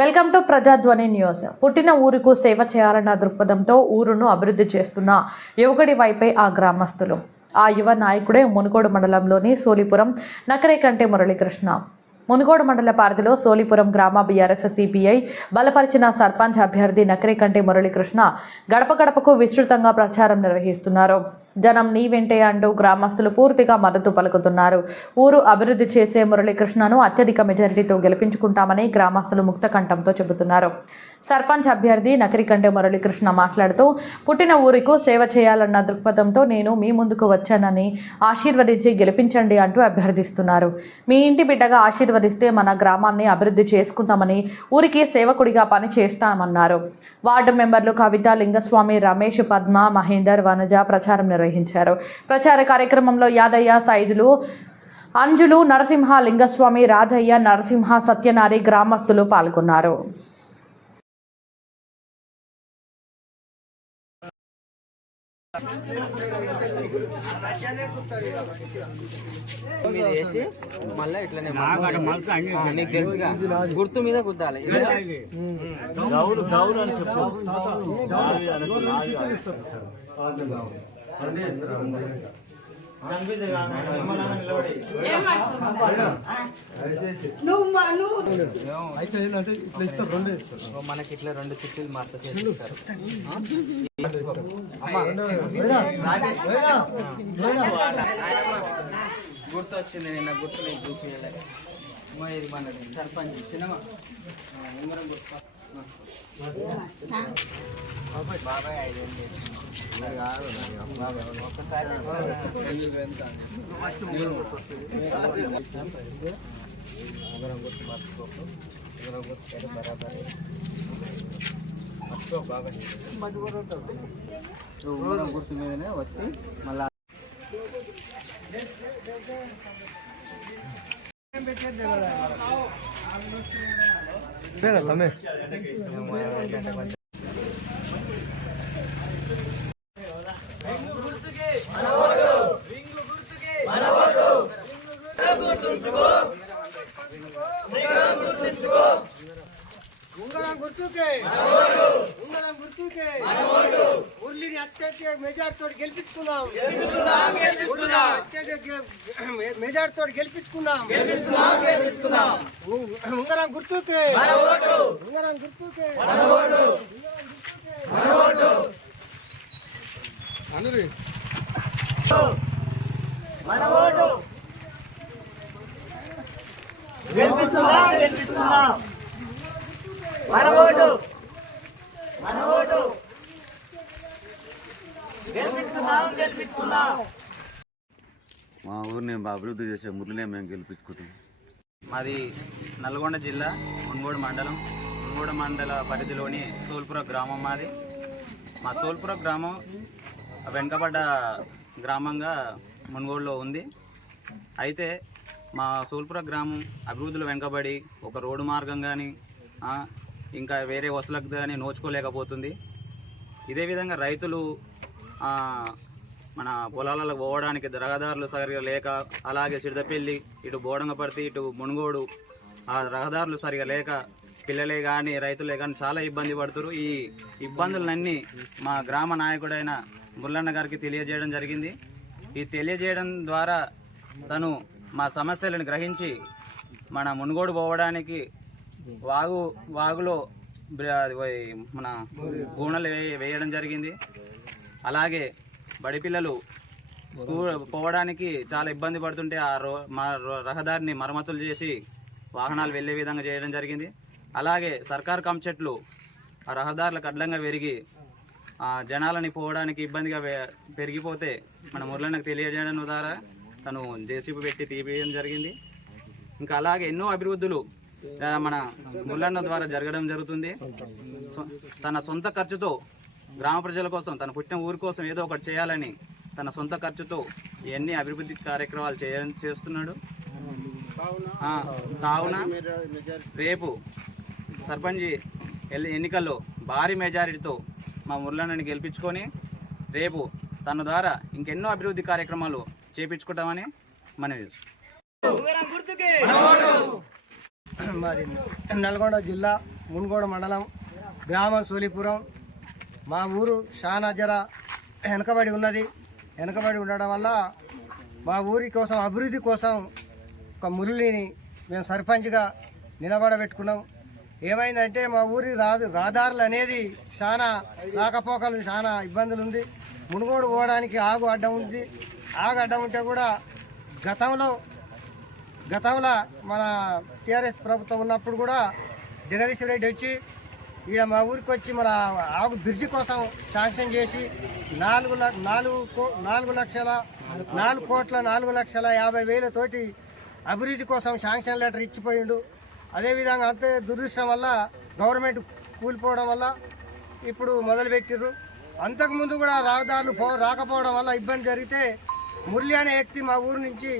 Welcome to ప్రజాధ్వని news. పుట్టిన ఊరుకు సేవ చేయాలన్న దృక్పథంతో ఊరును అభివృద్ధి చేస్తున్న యువకుడి వైపే ఆ గ్రామస్తులు. ఆ యువ నాయకుడే మునుగోడు మండలంలోని సోలిపురం నకరేకంటి మురళీకృష్ణ. మునుగోడు మండల పరిధిలో సోలిపురం గ్రామ బీఆర్ఎస్ సిపిఐ బలపరిచిన సర్పంచ్ అభ్యర్థి నకరేకంటి మురళీకృష్ణ గడప గడపకు విస్తృతంగా ప్రచారం నిర్వహిస్తున్నారు. జనం నీ వెంటే అంటూ గ్రామస్తులు పూర్తిగా మద్దతు పలుకుతున్నారు. ఊరు అభివృద్ధి చేసే మురళీకృష్ణను అత్యధిక మెజారిటీతో గెలిపించుకుంటామని గ్రామస్తులు ముక్తకంఠంతో చెబుతున్నారు. సర్పంచ్ అభ్యర్థి నకరికంటి మురళీకృష్ణ మాట్లాడుతూ, పుట్టిన ఊరికి సేవ చేయాలన్న దృక్పథంతో నేను మీ ముందుకు వచ్చానని ఆశీర్వదించి గెలిపించండి అంటూ అభ్యర్థిస్తున్నారు. మీ ఇంటి బిడ్డగా ఆశీర్వదిస్తే మన గ్రామాన్ని అభివృద్ధి చేసుకుంటామని, ఊరికి సేవకుడిగా పని చేస్తామన్నారు. వార్డు మెంబర్లు కవిత, లింగస్వామి, రమేష్, పద్మ, మహేందర్, వనజ ప్రచారం నిర్వహించారు. ప్రచార కార్యక్రమంలో యాదయ్య, సైదులు, అంజులు, నరసింహ, లింగస్వామి, రాజయ్య, నరసింహ, సత్యనారి గ్రామస్తులు పాల్గొన్నారు. మళ్ళీ ఇట్లనే నీకు తెలుసుగా గుర్తు మీద గుద్దాలి. మనకి ఇట్లా 2 చిట్టీలు మార్త చేస్తారు. గుర్తు వచ్చింది, నిన్న గుర్తు నీకు చూపించలేదు. ఇది మన సర్పంచ్ సినిమా బాబాయ్ 5 ఒక్కసారి గుర్తు మీదనే వచ్చి మళ్ళా మురళిని అత్యధిక మెజార్టీతో గెలిపించుకుందాం. మెజార్టీతో గెలిపించుకుందాం. ఉంగరం గుర్తుకే, ఉంగరం గుర్తుకే. మా ఊరిని అభివృద్ధి చేసే మురళినే మేము గెలిపించుకుంటాం. మాది నల్గొండ జిల్లా మునుగోడు మండలం. మునుగోడు మండల పరిధిలోని సోల్పుర గ్రామం మాది. మా సోల్పుర గ్రామం వెనుకబడ్డ గ్రామంగా మునుగోడులో ఉంది. అయితే మా సోల్పుర గ్రామం అభివృద్ధిలో వెనుకబడి ఒక రోడ్డు మార్గం కానీ ఇంకా వేరే వసతులకు కానీ నోచుకోలేకపోతుంది. ఇదే విధంగా రైతులు మన పొలాలకు పోవడానికి రహదారులు సరిగా లేక, అలాగే సిడదపల్లి ఇటు బోడంగపర్తి ఇటు మునుగోడు ఆ రహదారులు సరిగా లేక పిల్లలే కానీ రైతులే కానీ చాలా ఇబ్బంది పడుతున్నారు. ఈ ఇబ్బందులన్నీ మా గ్రామ నాయకుడైన మురళన్న గారికి తెలియజేయడం జరిగింది. ఈ తెలియజేయడం ద్వారా తను మా సమస్యలను గ్రహించి మన మునుగోడు పోవడానికి వాగులో మన గూనెలు వేయడం జరిగింది. అలాగే బడి పిల్లలు స్కూల్ పోవడానికి చాలా ఇబ్బంది పడుతుంటే మా రహదారిని మరమ్మతులు చేసి వాహనాలు వెళ్ళే విధంగా చేయడం జరిగింది. అలాగే సర్కారు కంప చెట్లు ఆ రహదారులకు అడ్డంగా పెరిగి జనాలని పోవడానికి ఇబ్బందిగా పెరిగిపోతే మన మురళన్నకు తెలియజేయడం ద్వారా తను జేసీబీ పెట్టి తీయడం జరిగింది. ఇంకా అలాగే ఎన్నో అభివృద్ధులు మన మురళన్న ద్వారా జరగడం జరుగుతుంది. తన సొంత ఖర్చుతో గ్రామ ప్రజల కోసం, తన పుట్టిన ఊరి కోసం ఏదో ఒకటి చేయాలని తన సొంత ఖర్చుతో ఇవన్నీ అభివృద్ధి కార్యక్రమాలు చేస్తున్నాడు. కావున రేపు సర్పంచ్ ఎన్నికల్లో భారీ మెజారిటీతో మా మురళన్నని గెలిపించుకొని రేపు తన ద్వారా ఇంకెన్నో అభివృద్ధి కార్యక్రమాలు చేపించుకుంటామని మనవి. మాది నల్గొండ జిల్లా మున్గోడు మండలం గ్రామం సోలిపురం. మా ఊరు చాలా వెనకబడి ఉన్నది. వెనకబడి ఉండడం వల్ల మా ఊరి కోసం అభివృద్ధి కోసం ఒక మురళిని మేము సర్పంచ్గా నిలబడబెట్టుకున్నాం. ఏమైందంటే మా ఊరి రహదారులు అనేది చాలా రాకపోకలు చాలా ఇబ్బందులు ఉంది. మునుగోడు పోవడానికి ఆగు అడ్డం ఉంది. ఆగు అడ్డం ఉంటే కూడా గతంలో మన టీఆర్ఎస్ ప్రభుత్వం ఉన్నప్పుడు కూడా జగదీశ్వర రెడ్డి వచ్చి ఈడ మా ఊరికి వచ్చి మన ఆగు బ్రిడ్జి కోసం శాంక్షన్ చేసి 4,40,50,000 తోటి అభివృద్ధి కోసం శాంక్షన్ లెటర్ ఇచ్చిపోయిండు. అదేవిధంగా అంతే దురదృష్టం వల్ల గవర్నమెంట్ కూలిపోవడం వల్ల ఇప్పుడు మొదలుపెట్టిర్రు. అంతకుముందు కూడా రహదారులు రాకపోవడం వల్ల ఇబ్బంది జరిగితే మురళి అనే వ్యక్తి మా ఊరు నుంచి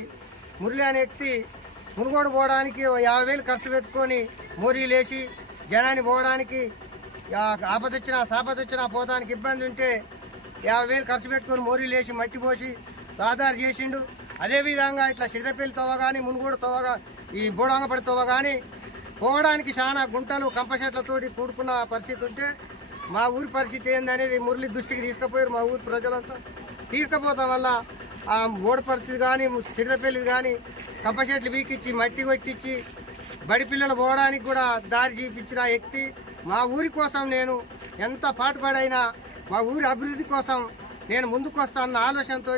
మునుగోడు పోవడానికి 50,000 ఖర్చు పెట్టుకొని మోరీలేసి జనాన్ని పోవడానికి ఆపదొచ్చినా సాపదొచ్చినా పోవడానికి ఇబ్బంది ఉంటే 50,000 ఖర్చు పెట్టుకొని మోరీలేసి మట్టి పోసి రహదారి చేసిండు. అదేవిధంగా ఇట్లా సిరిదపల్లి తోవ కానీ మునుగోడు తోవ ఈ బోడంగపడి తోవ కానీ పోవడానికి చాలా గుంటలు కంపచెట్లతోటి కూడుకున్న పరిస్థితి ఉంటే మా ఊరి పరిస్థితి ఏందనేది మురళి దృష్టికి తీసుకుపోయారు. మా ఊరి ప్రజలంతా తీసుకుపోతాం వల్ల ఆ ఓడపర్తి కానీ సిరిదపల్లి కానీ కంపచెట్లు వీకిచ్చి మట్టి కొట్టించి బడి పిల్లలు పోవడానికి కూడా దారి చూపించిన వ్యక్తి. మా ఊరి కోసం నేను ఎంత పాటుపడైనా మా ఊరి అభివృద్ధి కోసం నేను ముందుకు వస్తానన్న ఆలోచనతో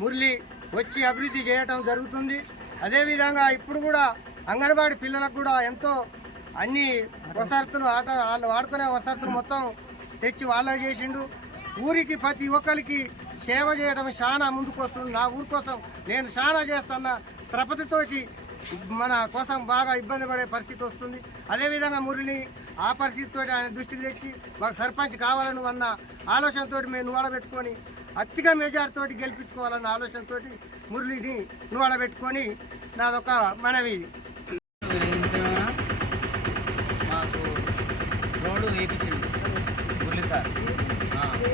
మురళి వచ్చి అభివృద్ధి చేయటం జరుగుతుంది. అదేవిధంగా ఇప్పుడు కూడా అంగన్వాడీ పిల్లలకు కూడా ఎంతో అన్ని వసతులు వాళ్ళు వాడుకునే వసతులు మొత్తం తెచ్చి వాళ్ళకి చేసిండు. ఊరికి ప్రతి ఒక్కరికి సేవ చేయడం చాలా ముందుకు వస్తుంది. నా ఊరి కోసం నేను చాలా చేస్తున్న త్రపతితోటి మన కోసం బాగా ఇబ్బంది పడే పరిస్థితి వస్తుంది. అదేవిధంగా మురళిని ఆ పరిస్థితితో ఆయన దృష్టికి తెచ్చి మాకు సర్పంచ్ కావాలని అన్న ఆలోచనతో మేము నువ్వడబెట్టుకొని అతిగా మెజార్టీతోటి గెలిపించుకోవాలన్న ఆలోచనతో మురళిని నువ్వడబెట్టుకొని నాదొక మనవి. మాకు రోడ్డు వేయించింది మురళి సార్.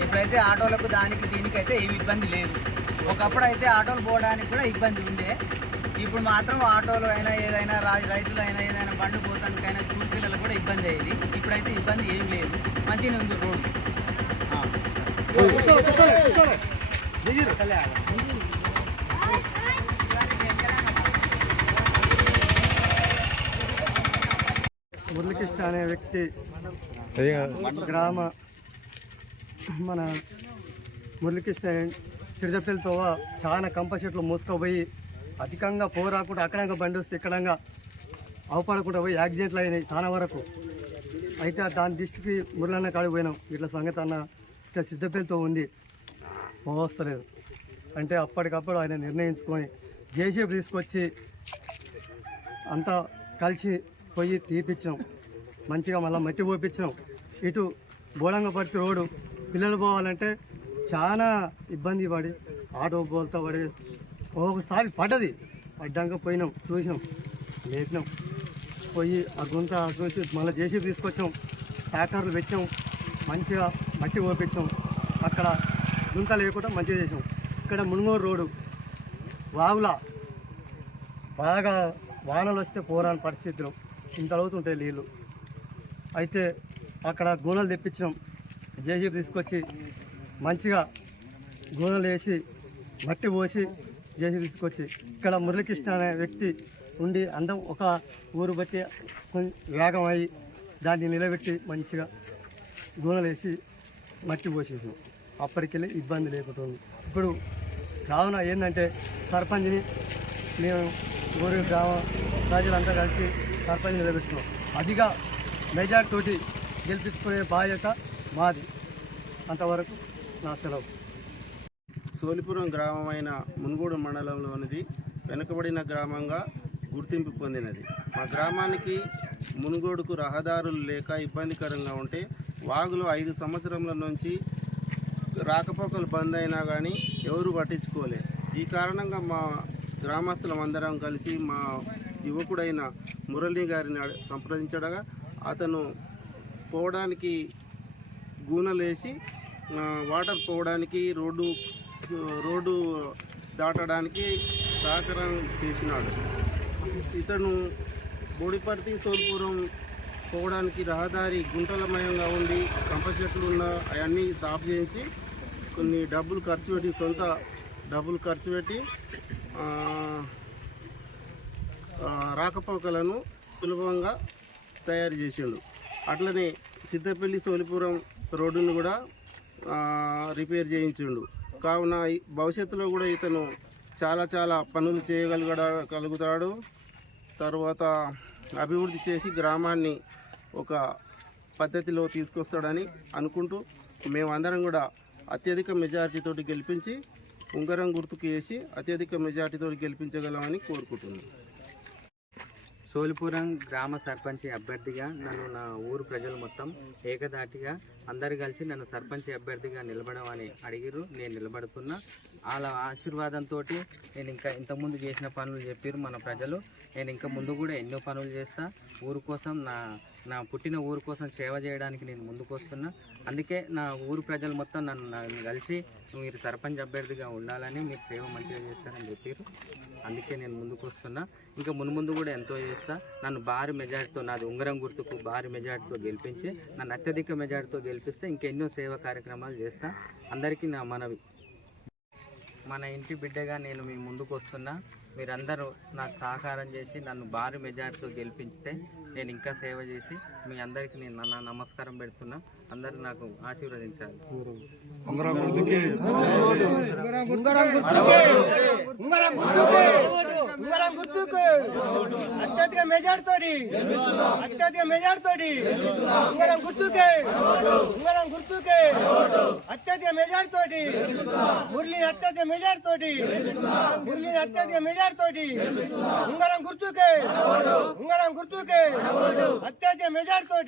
ఇప్పుడైతే ఆటోలకు దానికి దీనికైతే ఏమి ఇబ్బంది లేదు. ఒకప్పుడు అయితే ఆటోలు పోవడానికి కూడా ఇబ్బంది ఉండే. ఇప్పుడు మాత్రం ఆటోలు అయినా ఏదైనా రైతులు అయినా ఏదైనా బండి పోతానికైనా స్కూల్ పిల్లలకు కూడా ఇబ్బంది అయ్యేది. ఇప్పుడైతే ఇబ్బంది ఏం లేదు, మంచిగానే ఉంది రోడ్డు. మురళీకృష్ణ అనే వ్యక్తి గ్రామ మన మురళీకృష్ణ సిరిదపల్లితో చాలా కంప చెట్లు మోసుకుపోయి అధికంగా పోరాకుండా అక్కడంగా బండి వస్తే ఇక్కడంగా అవపడకుండా పోయి యాక్సిడెంట్లు అయినాయి చాలా వరకు. అయితే దాని దృష్టికి మురళన్న కాడికి పోయినాం. ఇట్లా సంగతి అన్న ఇట్లా సిరిదపల్లితో ఉంది మోస్తలేదు అంటే అప్పటికప్పుడు ఆయన నిర్ణయించుకొని జేసీబీ తీసుకొచ్చి అంతా కలిసి పోయి తీపిచ్చాం. మంచిగా మళ్ళీ మట్టి పోపించాం. ఇటు బోడంగపర్తి రోడ్డు పిల్లలు పోవాలంటే చాలా ఇబ్బంది పడి ఆటో బోల్తా పడి ఒకసారి పడ్డది. పడ్డాక పోయినాం, చూసినాం, లేపినాం. పోయి ఆ గుంత చూసి మళ్ళీ జేసీబీ తీసుకొచ్చాం, ట్రాక్టర్లు పెట్టాం, మంచిగా మట్టి పోపించాం. అక్కడ గుంత లేకుండా మంచిగా చేసాం. ఇక్కడ మునుగోడు రోడ్డు వాగులా బాగా వానలు వస్తే పోరాని పరిస్థితులు ఇంతలవుతుంటాయి నీళ్ళు. అయితే అక్కడ గూనెలు తెప్పించాం, జేసీబీ తీసుకొచ్చి మంచిగా గూనెలు వేసి మట్టి పోసి జేసీబీ తీసుకొచ్చి ఇక్కడ మురళీకృష్ణ అనే వ్యక్తి ఉండి అందం ఒక ఊరు బట్టి వేగం అయ్యి దాన్ని నిలబెట్టి మంచిగా గూనెలు వేసి మట్టి పోసేసాం. అప్పటికెళ్ళి ఇబ్బంది లేకపోతుంది. ఇప్పుడు కావున ఏంటంటే సర్పంచ్ని మేము ఊరి గ్రామ ప్రజలంతా కలిసి సర్పంచ్ నిలబెట్టుకున్నాం. అదిగా మెజార్టీ తోటి గెలిపించుకునే బాధ్యత మాది. అంతవరకు నా సెలవు. సోలిపురం గ్రామమైన మునుగోడు మండలంలోనిది వెనుకబడిన గ్రామంగా గుర్తింపు పొందినది. మా గ్రామానికి మునుగోడుకు రహదారులు లేక ఇబ్బందికరంగా ఉంటే వాగులో 5 సంవత్సరాల నుంచి రాకపోకలు బంద్ అయినా కానీ ఎవరు పట్టించుకోలేదు. ఈ కారణంగా మా గ్రామస్తులందరం కలిసి మా యువకుడైన మురళి గారిని సంప్రదించడగా అతను పోవడానికి గూనలేసి వాటర్ పోవడానికి రోడ్డు దాటడానికి సహకారం చేసినాడు. ఇతను బోడిపర్తి సోల్పురం పోవడానికి రహదారి గుంటలమయంగా ఉండి కంప చెట్లు ఉన్న అవన్నీ సాఫ్ చేయించి కొన్ని డబ్బులు ఖర్చు పెట్టి సొంత డబ్బులు ఖర్చు పెట్టి రాకపోకలను సులభంగా తయారు చేసిండు. అట్లనే సిద్ధపల్లి సోలిపురం రోడ్డును కూడా రిపేర్ చేయించిండు. కావున భవిష్యత్తులో కూడా ఇతను చాలా పనులు చేయగలుగుతాడు. తర్వాత అభివృద్ధి చేసి గ్రామాన్ని ఒక పద్ధతిలో తీసుకొస్తాడని అనుకుంటూ మేమందరం కూడా అత్యధిక మెజారిటీతోటి గెలిపించి ఉంగరం గుర్తుకు వేసి అత్యధిక మెజారిటీతో గెలిపించగలమని కోరుకుంటున్నాను. సోలిపురం గ్రామ సర్పంచ్ అభ్యర్థిగా నన్ను నా ఊరు ప్రజలు మొత్తం ఏకధాటిగా అందరు కలిసి నన్ను సర్పంచ్ అభ్యర్థిగా నిలబడమని అడిగిరు. నేను నిలబడుతున్నా. వాళ్ళ ఆశీర్వాదంతో నేను ఇంకా ఇంతకుముందు చేసిన పనులు చెప్పారు మన ప్రజలు. నేను ఇంకా ముందు కూడా ఎన్నో పనులు చేస్తా. ఊరు కోసం నా పుట్టిన ఊరు కోసం సేవ చేయడానికి నేను ముందుకు వస్తున్నా. అందుకే నా ఊరు ప్రజలు మొత్తం నన్ను కలిసి మీరు సర్పంచ్ అభ్యర్థిగా ఉండాలని, మీరు సేవ మంచిగా చేస్తారని చెప్పారు. అందుకే నేను ముందుకు వస్తున్నా. ఇంకా మున్ముందు కూడా ఎంతో చేస్తా. నన్ను భారీ మెజార్టీతో, నాది ఉంగరం గుర్తుకు భారీ మెజార్టీతో గెలిపించి, నన్ను అత్యధిక మెజార్టీతో గెలిపిస్తే ఇంకెన్నో సేవా కార్యక్రమాలు చేస్తా. అందరికీ నా మనవి, మన ఇంటి బిడ్డగా నేను మీ ముందుకు వస్తున్నా. మీరందరూ నాకు సహకారం చేసి నన్ను భారీ మెజార్టీతో గెలిపించితే నేను ఇంకా సేవ చేసి మీ అందరికీ నేను నా నమస్కారం పెడుతున్నా. అందరూ నాకు ఆశీర్వదించాలి. అత్యధిక మెజార్టీతో ఉంగరం గుర్తుకే అత్యధిక మెజార్టీతో మురళిని అత్యధిక మెజార్టీతో ఉంగరం గుర్తుకే అత్యధిక మెజార్టీతో